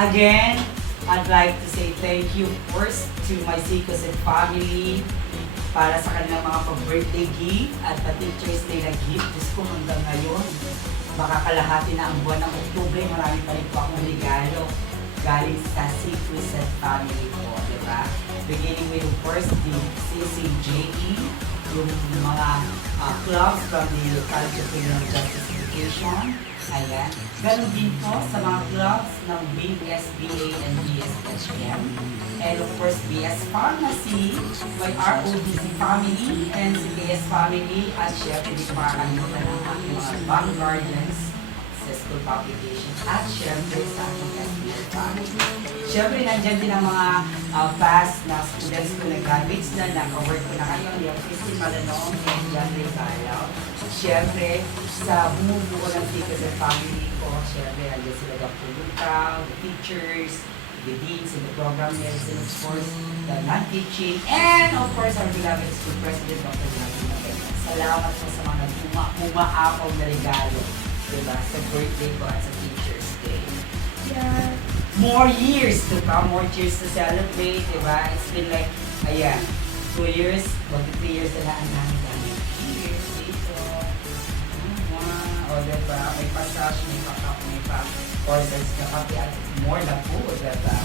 Again, I'd like to say thank you first to my Secoset family para sa kanilang mga pag-birthday gift at pa-Teacher's Day na gift. Diyos ko hanggang ngayon, baka kalahati na ang buwan ng Oktubre, marami pa rin po akong regalo galing sa Secoset family po, di ba? Beginning with the first, the CCJE, yung mga clubs from the College of Criminal Justice Education. Ayan. Ganon din po sa mga clubs ng BSBA and BSHM. And of course, BS Pharmacy, my RODC family, and si BS family, at syempre di ko makakalimutan ang aking mga vanguardians sa school publications, at syempre sa aking SBA family. Syempre, nandiyan din ang mga past na students ko na graduates na naka-work ko na kayo, yung Christine Malanong and John Rizalaw. Syempre, sa bumubuo ng Secoset family ko, syempre, nandiyan sila Dr. Lucao, the teachers, the deans, and the program heads, and of course, the non-teaching, and of course, our beloved school president, Dr. Johnson Mabena. Salamat po sa mga umaapaw na regalo, diba, sa birthday ko at sa Teacher's Day. Yeah. More years to come, more years to celebrate, diba? It's been like, ayan, 2 years, 3 years na ang namin. Cheers, dito. O, diba? May passage, may pa-courses na kape at more na po, diba?